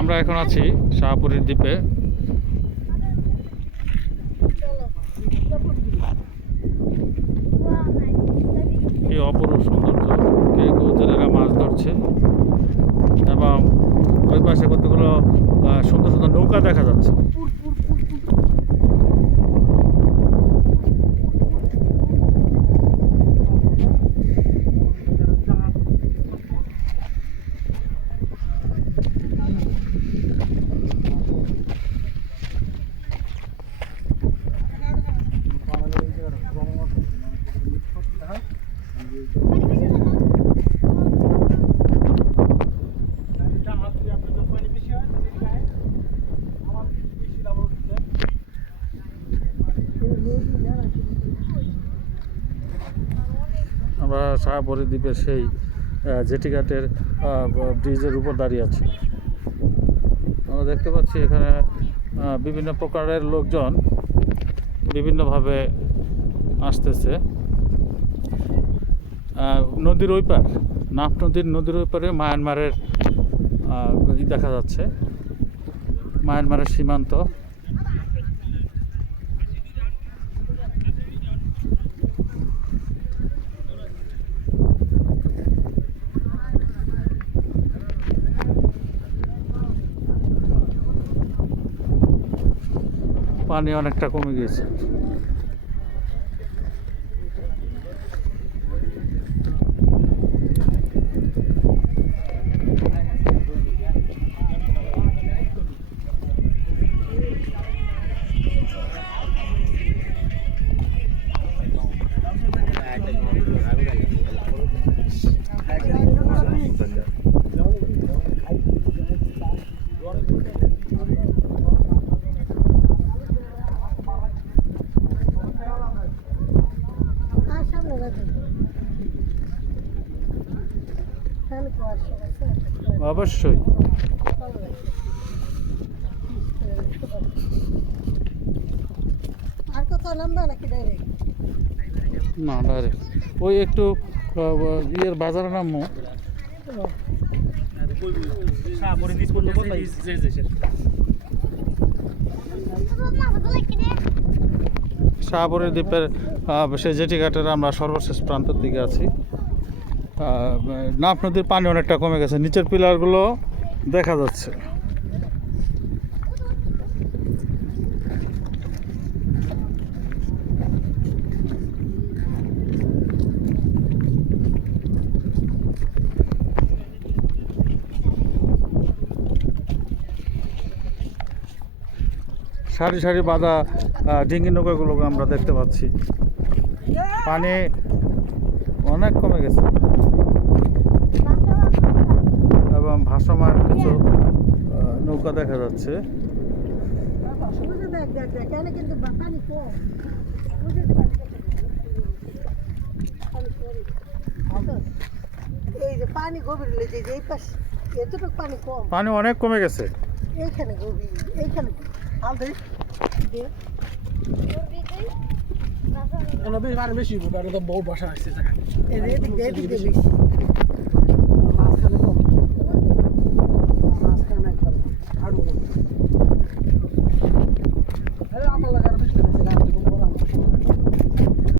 আমরা এখন আছি শাহপুরীর দ্বীপে। কি অপরূপ সৌন্দর্য! কেউ কেউ জেলেরা মাছ ধরছে এবং ওই পাশে কতগুলো সুন্দর সুন্দর নৌকা দেখা যাচ্ছে। আমরা শাহপুরী দ্বীপের সেই জেটিঘাটের ব্রিজের উপর দাঁড়িয়ে আছি। আমরা দেখতে পাচ্ছি এখানে বিভিন্ন প্রকারের লোকজন বিভিন্নভাবে আসতেছে। নদীর ওই পার, নাফ নদীর ওই পারে মায়ানমারের দেখা যাচ্ছে, মায়ানমারের সীমান্ত। পানি অনেকটা কমে গিয়েছে। অবশ্যই না, ডাইরেক্ট ওই একটু ইয়ের বাজারের নাম শাহপুরী দ্বীপের সেই জেটিঘাটের আমরা সর্বশেষ প্রান্তের দিকে আছি। নাফ নদীর পানি অনেকটা কমে গেছে, নিচের পিলারগুলো দেখা যাচ্ছে। সারি সারি বাঁধা ডিঙ্গি নৌকাগুলোকে আমরা দেখতে পাচ্ছি। পানি অনেক কমে গেছে এবং ভাসমান কিছু নৌকা দেখা যাচ্ছে। পানি গভীর পানি অনেক কমে গেছে। এইখানে গভীর, এইখানে বেশি বউ বাসা আসছে।